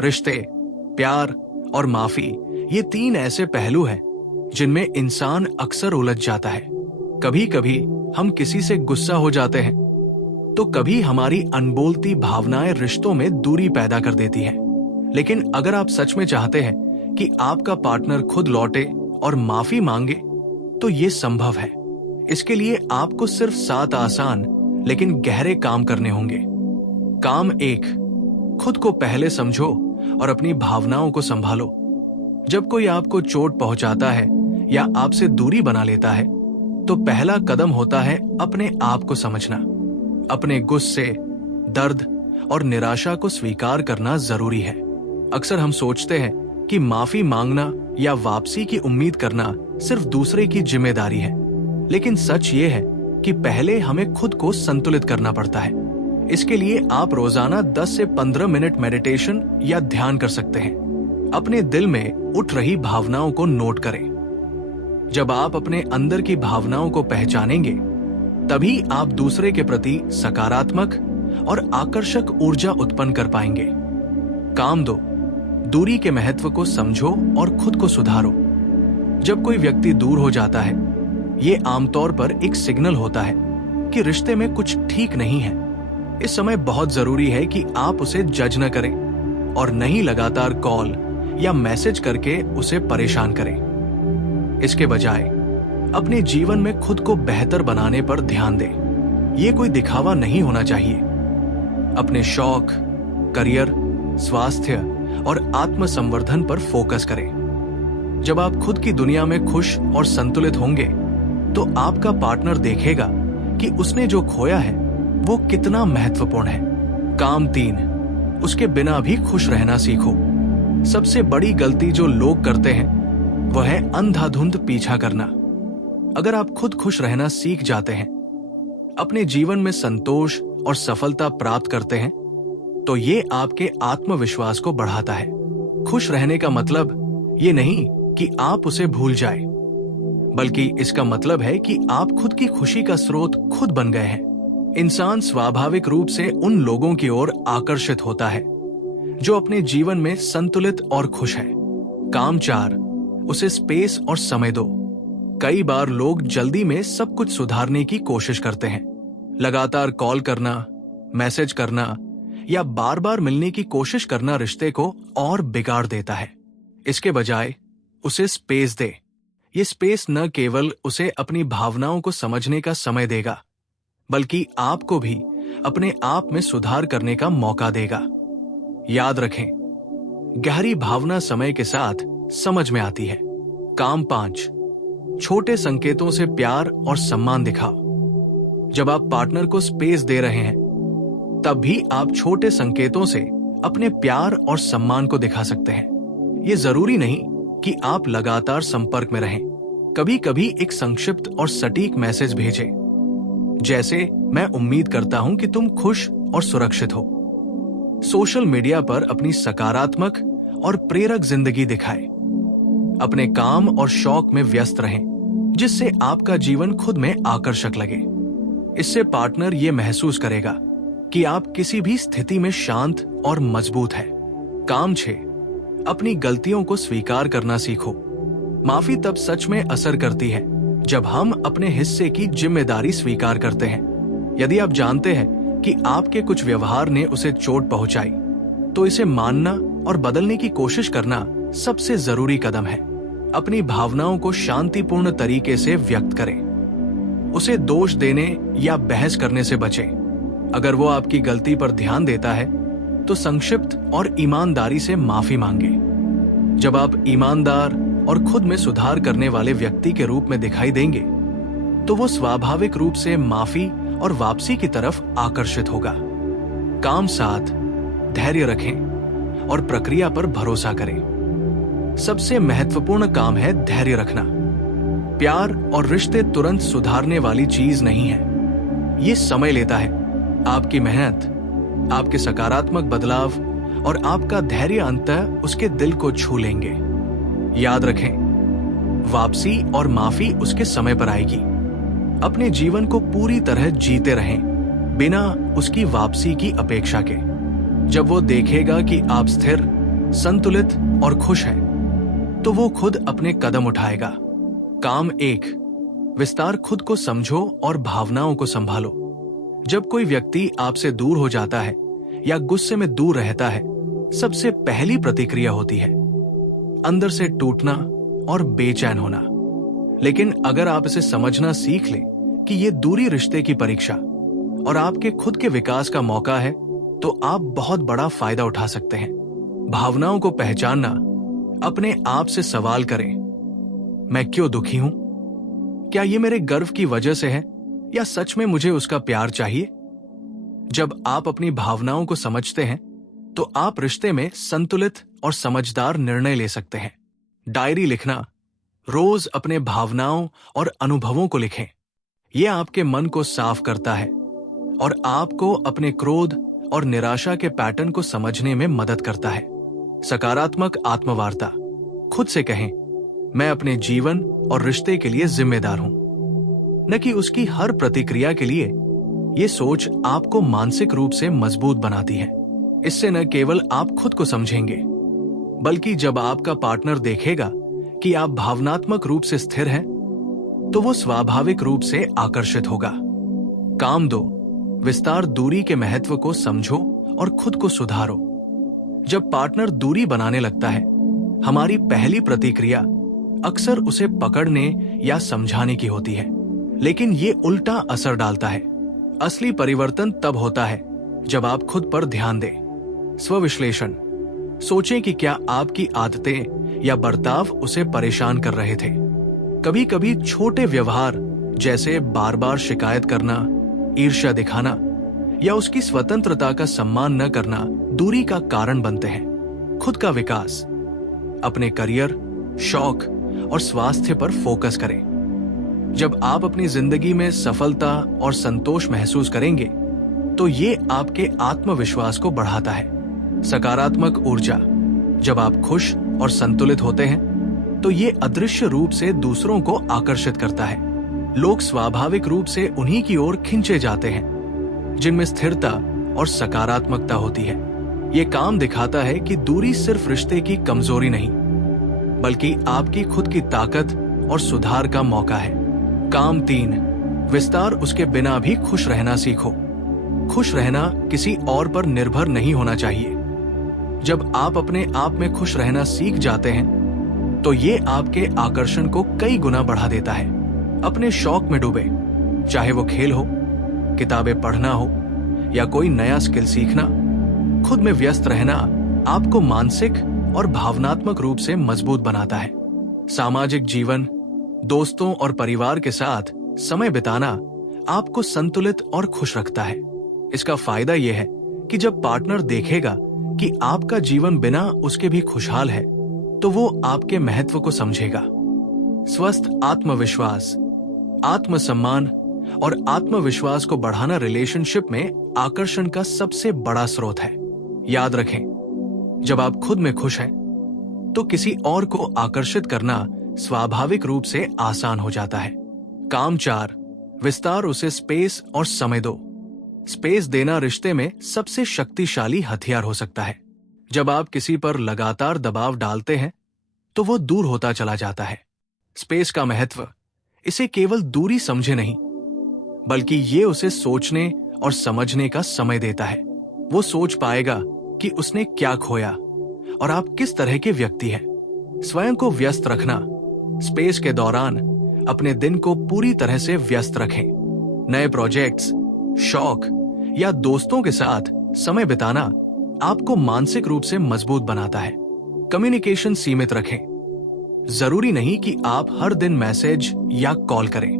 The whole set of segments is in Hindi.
रिश्ते, प्यार और माफी ये तीन ऐसे पहलू हैं जिनमें इंसान अक्सर उलझ जाता है। कभी कभी हम किसी से गुस्सा हो जाते हैं, तो कभी हमारी अनबोलती भावनाएं रिश्तों में दूरी पैदा कर देती हैं। लेकिन अगर आप सच में चाहते हैं कि आपका पार्टनर खुद लौटे और माफी मांगे, तो ये संभव है। इसके लिए आपको सिर्फ 7 आसान लेकिन गहरे काम करने होंगे। काम 1, खुद को पहले समझो और अपनी भावनाओं को संभालो। जब कोई आपको चोट पहुंचाता है या आपसे दूरी बना लेता है, तो पहला कदम होता है अपने आप को समझना। अपने गुस्से, दर्द और निराशा को स्वीकार करना जरूरी है। अक्सर हम सोचते हैं कि माफी मांगना या वापसी की उम्मीद करना सिर्फ दूसरे की जिम्मेदारी है, लेकिन सच ये है कि पहले हमें खुद को संतुलित करना पड़ता है। इसके लिए आप रोजाना 10 से 15 मिनट मेडिटेशन या ध्यान कर सकते हैं। अपने दिल में उठ रही भावनाओं को नोट करें। जब आप अपने अंदर की भावनाओं को पहचानेंगे, तभी आप दूसरे के प्रति सकारात्मक और आकर्षक ऊर्जा उत्पन्न कर पाएंगे। काम 2, दूरी के महत्व को समझो और खुद को सुधारो। जब कोई व्यक्ति दूर हो जाता है, ये आमतौर पर एक सिग्नल होता है कि रिश्ते में कुछ ठीक नहीं है। इस समय बहुत जरूरी है कि आप उसे जज न करें और न ही लगातार कॉल या मैसेज करके उसे परेशान करें। इसके बजाय अपने जीवन में खुद को बेहतर बनाने पर ध्यान दें। ये कोई दिखावा नहीं होना चाहिए। अपने शौक, करियर, स्वास्थ्य और आत्मसंवर्धन पर फोकस करें। जब आप खुद की दुनिया में खुश और संतुलित होंगे, तो आपका पार्टनर देखेगा कि उसने जो खोया है वो कितना महत्वपूर्ण है। काम 3, उसके बिना भी खुश रहना सीखो। सबसे बड़ी गलती जो लोग करते हैं वह है अंधाधुंध पीछा करना। अगर आप खुद खुश रहना सीख जाते हैं, अपने जीवन में संतोष और सफलता प्राप्त करते हैं, तो ये आपके आत्मविश्वास को बढ़ाता है। खुश रहने का मतलब ये नहीं कि आप उसे भूल जाएं, बल्कि इसका मतलब है कि आप खुद की खुशी का स्रोत खुद बन गए हैं। इंसान स्वाभाविक रूप से उन लोगों की ओर आकर्षित होता है जो अपने जीवन में संतुलित और खुश है। काम 4, उसे स्पेस और समय दो। कई बार लोग जल्दी में सब कुछ सुधारने की कोशिश करते हैं। लगातार कॉल करना, मैसेज करना या बार बार मिलने की कोशिश करना रिश्ते को और बिगाड़ देता है। इसके बजाय उसे स्पेस दे। ये स्पेस न केवल उसे अपनी भावनाओं को समझने का समय देगा, बल्कि आपको भी अपने आप में सुधार करने का मौका देगा। याद रखें, गहरी भावना समय के साथ समझ में आती है। काम 5, छोटे संकेतों से प्यार और सम्मान दिखाओ। जब आप पार्टनर को स्पेस दे रहे हैं, तब भी आप छोटे संकेतों से अपने प्यार और सम्मान को दिखा सकते हैं। ये जरूरी नहीं कि आप लगातार संपर्क में रहें। कभी कभी एक संक्षिप्त और सटीक मैसेज भेजें, जैसे मैं उम्मीद करता हूं कि तुम खुश और सुरक्षित हो। सोशल मीडिया पर अपनी सकारात्मक और प्रेरक जिंदगी दिखाएं। अपने काम और शौक में व्यस्त रहें, जिससे आपका जीवन खुद में आकर्षक लगे। इससे पार्टनर ये महसूस करेगा कि आप किसी भी स्थिति में शांत और मजबूत हैं। काम 6, अपनी गलतियों को स्वीकार करना सीखो। माफी तब सच में असर करती है जब हम अपने हिस्से की जिम्मेदारी स्वीकार करते हैं। यदि आप जानते हैं कि आपके कुछ व्यवहार ने उसे चोट पहुंचाई, तो इसे मानना और बदलने की कोशिश करना सबसे जरूरी कदम है। अपनी भावनाओं को शांतिपूर्ण तरीके से व्यक्त करें। उसे दोष देने या बहस करने से बचें। अगर वो आपकी गलती पर ध्यान देता है, तो संक्षिप्त और ईमानदारी से माफी मांगे। जब आप ईमानदार और खुद में सुधार करने वाले व्यक्ति के रूप में दिखाई देंगे, तो वो स्वाभाविक रूप से माफी और वापसी की तरफ आकर्षित होगा। काम 7, धैर्य रखें और प्रक्रिया पर भरोसा करें। सबसे महत्वपूर्ण काम है धैर्य रखना। प्यार और रिश्ते तुरंत सुधारने वाली चीज नहीं है। ये समय लेता है। आपकी मेहनत, आपके सकारात्मक बदलाव और आपका धैर्य अंततः उसके दिल को छू लेंगे। याद रखें, वापसी और माफी उसके समय पर आएगी। अपने जीवन को पूरी तरह जीते रहें, बिना उसकी वापसी की अपेक्षा के। जब वो देखेगा कि आप स्थिर, संतुलित और खुश है, तो वो खुद अपने कदम उठाएगा। काम 1, विस्तार खुद को समझो और भावनाओं को संभालो। जब कोई व्यक्ति आपसे दूर हो जाता है या गुस्से में दूर रहता है, सबसे पहली प्रतिक्रिया होती है अंदर से टूटना और बेचैन होना। लेकिन अगर आप इसे समझना सीख लें कि ये दूरी रिश्ते की परीक्षा और आपके खुद के विकास का मौका है, तो आप बहुत बड़ा फायदा उठा सकते हैं। भावनाओं को पहचानना, अपने आप से सवाल करें, मैं क्यों दुखी हूं? क्या ये मेरे गर्व की वजह से है या सच में मुझे उसका प्यार चाहिए? जब आप अपनी भावनाओं को समझते हैं, तो आप रिश्ते में संतुलित और समझदार निर्णय ले सकते हैं। डायरी लिखना, रोज अपने भावनाओं और अनुभवों को लिखें। यह आपके मन को साफ करता है और आपको अपने क्रोध और निराशा के पैटर्न को समझने में मदद करता है। सकारात्मक आत्मवार्ता, खुद से कहें, मैं अपने जीवन और रिश्ते के लिए जिम्मेदार हूं, न कि उसकी हर प्रतिक्रिया के लिए। ये सोच आपको मानसिक रूप से मजबूत बनाती है। इससे न केवल आप खुद को समझेंगे, बल्कि जब आपका पार्टनर देखेगा कि आप भावनात्मक रूप से स्थिर हैं, तो वो स्वाभाविक रूप से आकर्षित होगा। काम 2, विस्तार दूरी के महत्व को समझो और खुद को सुधारो। जब पार्टनर दूरी बनाने लगता है, हमारी पहली प्रतिक्रिया अक्सर उसे पकड़ने या समझाने की होती है, लेकिन ये उल्टा असर डालता है। असली परिवर्तन तब होता है जब आप खुद पर ध्यान दें। स्वविश्लेषण, सोचें कि क्या आपकी आदतें या बर्ताव उसे परेशान कर रहे थे। कभी कभी छोटे व्यवहार जैसे बार बार शिकायत करना, ईर्ष्या दिखाना या उसकी स्वतंत्रता का सम्मान न करना दूरी का कारण बनते हैं। खुद का विकास, अपने करियर, शौक और स्वास्थ्य पर फोकस करें। जब आप अपनी जिंदगी में सफलता और संतोष महसूस करेंगे, तो ये आपके आत्मविश्वास को बढ़ाता है। सकारात्मक ऊर्जा, जब आप खुश और संतुलित होते हैं, तो ये अदृश्य रूप से दूसरों को आकर्षित करता है। लोग स्वाभाविक रूप से उन्हीं की ओर खींचे जाते हैं जिनमें स्थिरता और सकारात्मकता होती है। ये काम दिखाता है कि दूरी सिर्फ रिश्ते की कमजोरी नहीं, बल्कि आपकी खुद की ताकत और सुधार का मौका है। काम 3, विस्तार उसके बिना भी खुश रहना सीखो। खुश रहना किसी और पर निर्भर नहीं होना चाहिए। जब आप अपने आप में खुश रहना सीख जाते हैं, तो ये आपके आकर्षण को कई गुना बढ़ा देता है। अपने शौक में डूबे, चाहे वो खेल हो, किताबें पढ़ना हो या कोई नया स्किल सीखना। खुद में व्यस्त रहना आपको मानसिक और भावनात्मक रूप से मजबूत बनाता है। सामाजिक जीवन, दोस्तों और परिवार के साथ समय बिताना आपको संतुलित और खुश रखता है। इसका फायदा यह है कि जब पार्टनर देखेगा कि आपका जीवन बिना उसके भी खुशहाल है, तो वो आपके महत्व को समझेगा। स्वस्थ आत्मविश्वास, आत्मसम्मान और आत्मविश्वास को बढ़ाना रिलेशनशिप में आकर्षण का सबसे बड़ा स्रोत है। याद रखें, जब आप खुद में खुश हैं, तो किसी और को आकर्षित करना स्वाभाविक रूप से आसान हो जाता है। काम 4, विस्तार उसे स्पेस और समय दो। स्पेस देना रिश्ते में सबसे शक्तिशाली हथियार हो सकता है। जब आप किसी पर लगातार दबाव डालते हैं, तो वो दूर होता चला जाता है। स्पेस का महत्व इसे केवल दूरी समझे नहीं, बल्कि ये उसे सोचने और समझने का समय देता है। वो सोच पाएगा कि उसने क्या खोया और आप किस तरह के व्यक्ति हैं। स्वयं को व्यस्त रखना, स्पेस के दौरान अपने दिन को पूरी तरह से व्यस्त रखें। नए प्रोजेक्ट्स, शौक या दोस्तों के साथ समय बिताना आपको मानसिक रूप से मजबूत बनाता है। कम्युनिकेशन सीमित रखें। जरूरी नहीं कि आप हर दिन मैसेज या कॉल करें।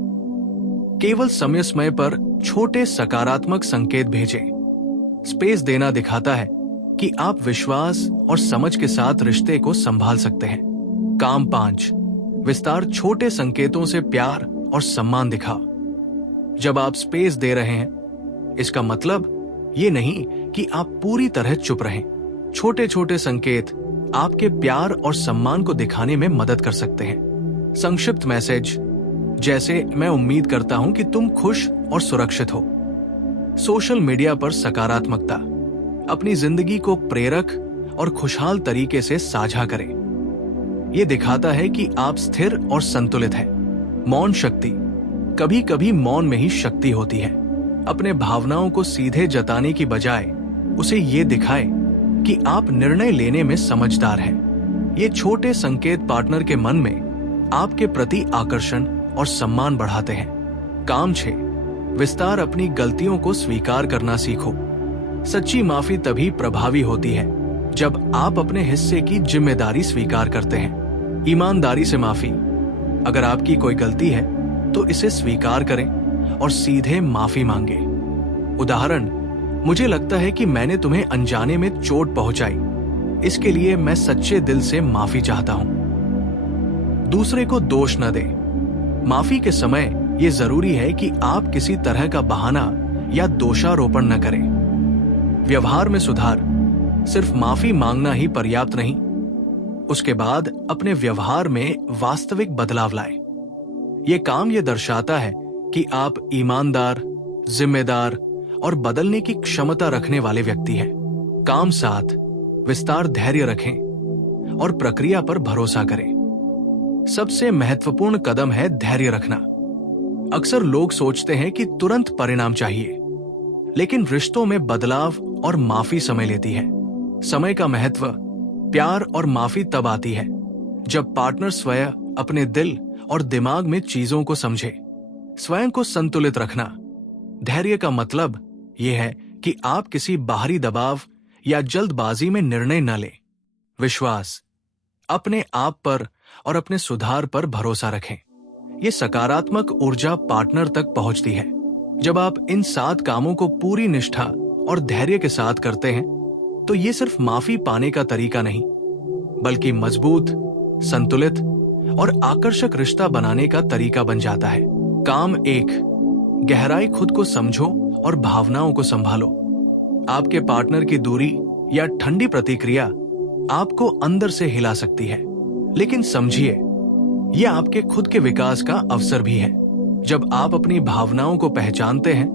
केवल समय समय पर छोटे सकारात्मक संकेत भेजें। स्पेस देना दिखाता है कि आप विश्वास और समझ के साथ रिश्ते को संभाल सकते हैं। काम 5, विस्तार छोटे संकेतों से प्यार और सम्मान दिखाओ। जब आप स्पेस दे रहे हैं, इसका मतलब ये नहीं कि आप पूरी तरह चुप रहें। छोटे छोटे संकेत आपके प्यार और सम्मान को दिखाने में मदद कर सकते हैं। संक्षिप्त मैसेज जैसे, मैं उम्मीद करता हूं कि तुम खुश और सुरक्षित हो। सोशल मीडिया पर सकारात्मकता अपनी जिंदगी को प्रेरक और खुशहाल तरीके से साझा करें। ये दिखाता है कि आप स्थिर और संतुलित हैं। मौन शक्ति। कभी कभी मौन में ही शक्ति होती है। अपने भावनाओं को सीधे जताने की बजाय उसे ये दिखाएं कि आप निर्णय लेने में समझदार हैं। ये छोटे संकेत पार्टनर के मन में आपके प्रति आकर्षण और सम्मान बढ़ाते हैं। काम 6, विस्तार। अपनी गलतियों को स्वीकार करना सीखो। सच्ची माफी तभी प्रभावी होती है जब आप अपने हिस्से की जिम्मेदारी स्वीकार करते हैं। ईमानदारी से माफी। अगर आपकी कोई गलती है तो इसे स्वीकार करें और सीधे माफी मांगे। उदाहरण, मुझे लगता है कि मैंने तुम्हें अनजाने में चोट पहुंचाई, इसके लिए मैं सच्चे दिल से माफी चाहता हूं। दूसरे को दोष न दें। माफी के समय यह जरूरी है कि आप किसी तरह का बहाना या दोषारोपण न करें। व्यवहार में सुधार। सिर्फ माफी मांगना ही पर्याप्त नहीं, उसके बाद अपने व्यवहार में वास्तविक बदलाव लाएं। यह काम यह दर्शाता है कि आप ईमानदार, जिम्मेदार और बदलने की क्षमता रखने वाले व्यक्ति हैं। काम 7, विस्तार। धैर्य रखें और प्रक्रिया पर भरोसा करें। सबसे महत्वपूर्ण कदम है धैर्य रखना। अक्सर लोग सोचते हैं कि तुरंत परिणाम चाहिए, लेकिन रिश्तों में बदलाव और माफी समय लेती है। समय का महत्व। प्यार और माफी तब आती है जब पार्टनर स्वयं अपने दिल और दिमाग में चीजों को समझे। स्वयं को संतुलित रखना। धैर्य का मतलब यह है कि आप किसी बाहरी दबाव या जल्दबाजी में निर्णय न लें। विश्वास। अपने आप पर और अपने सुधार पर भरोसा रखें। यह सकारात्मक ऊर्जा पार्टनर तक पहुंचती है। जब आप इन 7 कामों को पूरी निष्ठा और धैर्य के साथ करते हैं तो ये सिर्फ माफी पाने का तरीका नहीं, बल्कि मजबूत, संतुलित और आकर्षक रिश्ता बनाने का तरीका बन जाता है। काम 1, गहराई। खुद को समझो और भावनाओं को संभालो। आपके पार्टनर की दूरी या ठंडी प्रतिक्रिया आपको अंदर से हिला सकती है, लेकिन समझिए, यह आपके खुद के विकास का अवसर भी है। जब आप अपनी भावनाओं को पहचानते हैं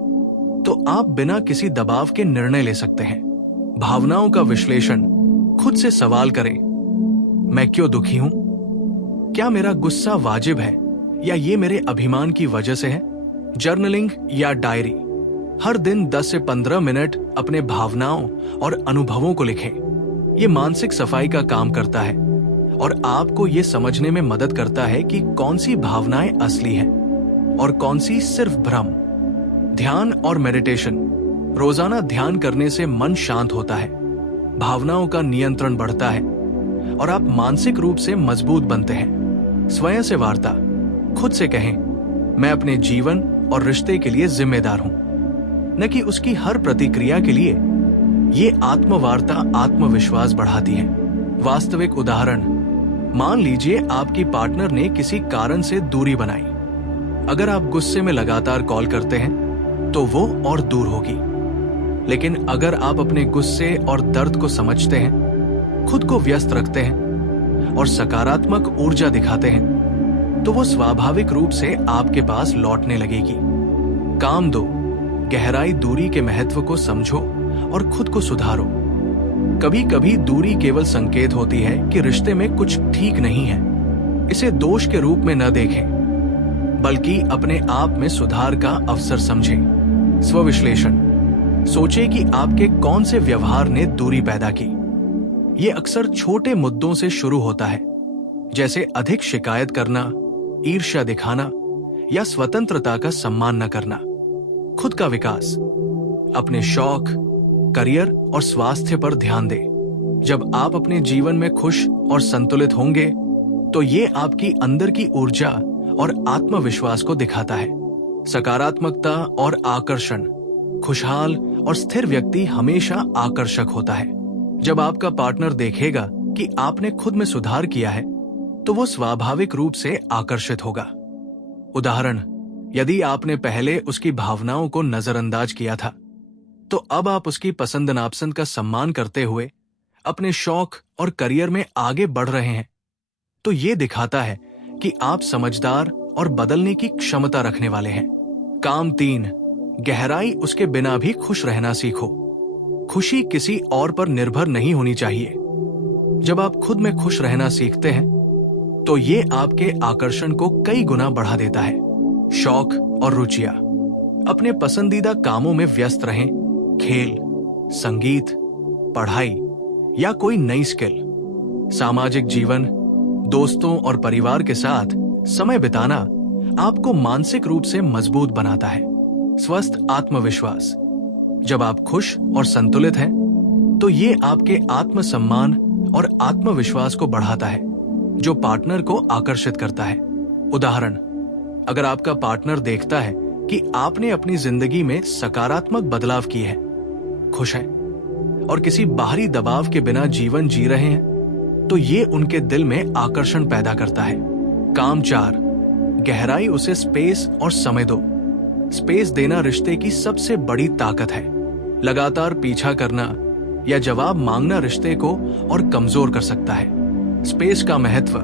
तो आप बिना किसी दबाव के निर्णय ले सकते हैं। भावनाओं का विश्लेषण। खुद से सवाल करें, मैं क्यों दुखी हूं? क्या मेरा गुस्सा वाजिब है या ये मेरे अभिमान की वजह से है? जर्नलिंग या डायरी। हर दिन 10 से 15 मिनट अपने भावनाओं और अनुभवों को लिखें। ये मानसिक सफाई का काम करता है और आपको ये समझने में मदद करता है कि कौन सी भावनाएं असली हैं और कौन सी सिर्फ भ्रम। ध्यान और मेडिटेशन। रोजाना ध्यान करने से मन शांत होता है, भावनाओं का नियंत्रण बढ़ता है और आप मानसिक रूप से मजबूत बनते हैं। स्वयं से वार्ता। खुद से कहें, मैं अपने जीवन और रिश्ते के लिए जिम्मेदार हूं, न कि उसकी हर प्रतिक्रिया के लिए। ये आत्मवार्ता आत्मविश्वास बढ़ाती है। वास्तविक उदाहरण। मान लीजिए आपकी पार्टनर ने किसी कारण से दूरी बनाई। अगर आप गुस्से में लगातार कॉल करते हैं तो वो और दूर होगी, लेकिन अगर आप अपने गुस्से और दर्द को समझते हैं, खुद को व्यस्त रखते हैं और सकारात्मक ऊर्जा दिखाते हैं, तो वो स्वाभाविक रूप से आपके पास लौटने लगेगी। काम 2, गहराई। दूरी के महत्व को समझो और खुद को सुधारो। कभी कभी दूरी केवल संकेत होती है कि रिश्ते में कुछ ठीक नहीं है। इसे दोष के रूप में न देखें, बल्कि अपने आप में सुधार का अवसर समझें। स्वविश्लेषण। सोचें कि आपके कौन से व्यवहार ने दूरी पैदा की। ये अक्सर छोटे मुद्दों से शुरू होता है, जैसे अधिक शिकायत करना, ईर्ष्या दिखाना या स्वतंत्रता का सम्मान न करना। खुद का विकास। अपने शौक, करियर और स्वास्थ्य पर ध्यान दें। जब आप अपने जीवन में खुश और संतुलित होंगे तो ये आपकी अंदर की ऊर्जा और आत्मविश्वास को दिखाता है। सकारात्मकता और आकर्षण। खुशहाल और स्थिर व्यक्ति हमेशा आकर्षक होता है। जब आपका पार्टनर देखेगा कि आपने खुद में सुधार किया है तो वो स्वाभाविक रूप से आकर्षित होगा। उदाहरण, यदि आपने पहले उसकी भावनाओं को नजरअंदाज किया था तो अब आप उसकी पसंद नापसंद का सम्मान करते हुए अपने शौक और करियर में आगे बढ़ रहे हैं, तो ये दिखाता है कि आप समझदार और बदलने की क्षमता रखने वाले हैं। काम 3, गहराई। उसके बिना भी खुश रहना सीखो। खुशी किसी और पर निर्भर नहीं होनी चाहिए, जब आप खुद में खुश रहना सीखते हैं तो ये आपके आकर्षण को कई गुना बढ़ा देता है। शौक और रुचियां। अपने पसंदीदा कामों में व्यस्त रहें। खेल, संगीत, पढ़ाई या कोई नई स्किल। सामाजिक जीवन, दोस्तों और परिवार के साथ समय बिताना आपको मानसिक रूप से मजबूत बनाता है। स्वस्थ आत्मविश्वास। जब आप खुश और संतुलित हैं तो ये आपके आत्मसम्मान और आत्मविश्वास को बढ़ाता है, जो पार्टनर को आकर्षित करता है। उदाहरण, अगर आपका पार्टनर देखता है कि आपने अपनी जिंदगी में सकारात्मक बदलाव किए हैं, खुश हैं और किसी बाहरी दबाव के बिना जीवन जी रहे हैं, तो ये उनके दिल में आकर्षण पैदा करता है। काम 4, गहराई उसे स्पेस और समय दो। स्पेस देना रिश्ते की सबसे बड़ी ताकत है। लगातार पीछा करना या जवाब मांगना रिश्ते को और कमजोर कर सकता है। स्पेस का महत्व,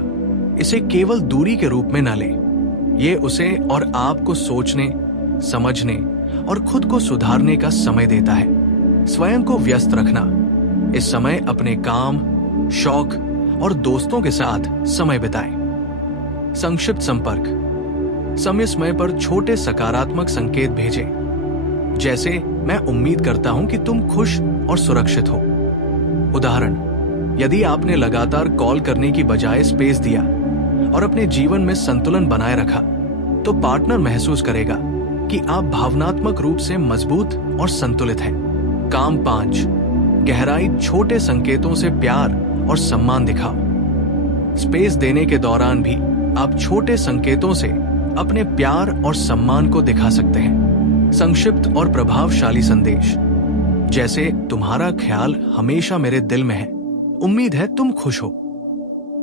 इसे केवल दूरी के रूप में न लें। ये उसे और आपको सोचने, समझने और खुद को सुधारने का समय देता है। स्वयं को व्यस्त रखना। इस समय अपने काम, शौक और दोस्तों के साथ समय बिताएं। संक्षिप्त संपर्क। समय समय पर छोटे सकारात्मक संकेत भेजें, जैसे मैं उम्मीद करता हूं कि तुम खुश और सुरक्षित हो। उदाहरण, यदि आपने लगातार कॉल करने की बजाय स्पेस दिया और अपने जीवन में संतुलन बनाए रखा, तो पार्टनर महसूस करेगा कि आप भावनात्मक रूप से मजबूत और संतुलित हैं। काम 5, गहराई छोटे संकेतों से प्यार और सम्मान दिखाओ। स्पेस देने के दौरान भी आप छोटे संकेतों से अपने प्यार और सम्मान को दिखा सकते हैं। संक्षिप्त और प्रभावशाली संदेश, जैसे तुम्हारा ख्याल हमेशा मेरे दिल में है, उम्मीद है तुम खुश हो।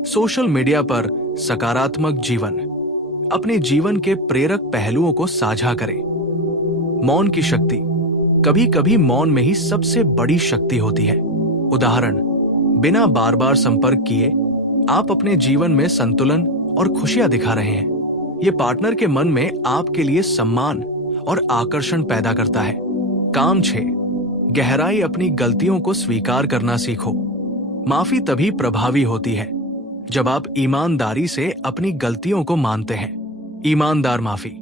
सोशल मीडिया पर सकारात्मक जीवन। अपने जीवन के प्रेरक पहलुओं को साझा करें। मौन की शक्ति। कभी कभी मौन में ही सबसे बड़ी शक्ति होती है। उदाहरण, बिना बार बार संपर्क किए आप अपने जीवन में संतुलन और खुशियां दिखा रहे हैं। ये पार्टनर के मन में आपके लिए सम्मान और आकर्षण पैदा करता है। काम 6, गहराई अपनी गलतियों को स्वीकार करना सीखो। माफी तभी प्रभावी होती है जब आप ईमानदारी से अपनी गलतियों को मानते हैं। ईमानदार माफी।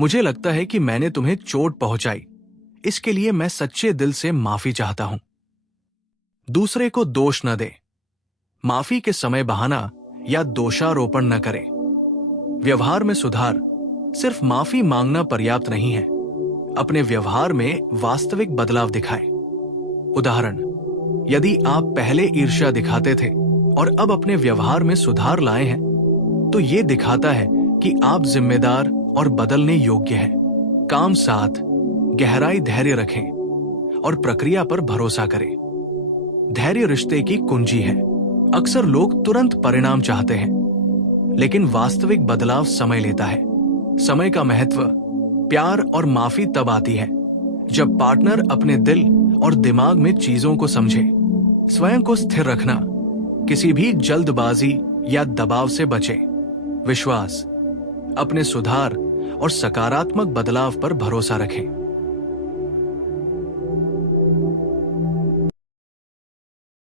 मुझे लगता है कि मैंने तुम्हें चोट पहुंचाई, इसके लिए मैं सच्चे दिल से माफी चाहता हूं। दूसरे को दोष न दे। माफी के समय बहाना या दोषारोपण न करें। व्यवहार में सुधार। सिर्फ माफी मांगना पर्याप्त नहीं है, अपने व्यवहार में वास्तविक बदलाव दिखाएं। उदाहरण, यदि आप पहले ईर्ष्या दिखाते थे और अब अपने व्यवहार में सुधार लाए हैं, तो ये दिखाता है कि आप जिम्मेदार और बदलने योग्य हैं। काम 7, गहराई धैर्य रखें और प्रक्रिया पर भरोसा करें। धैर्य रिश्ते की कुंजी है। अक्सर लोग तुरंत परिणाम चाहते हैं, लेकिन वास्तविक बदलाव समय लेता है। समय का महत्व। प्यार और माफी तब आती है जब पार्टनर अपने दिल और दिमाग में चीजों को समझे। स्वयं को स्थिर रखना। किसी भी जल्दबाजी या दबाव से बचें। विश्वास। अपने सुधार और सकारात्मक बदलाव पर भरोसा रखें।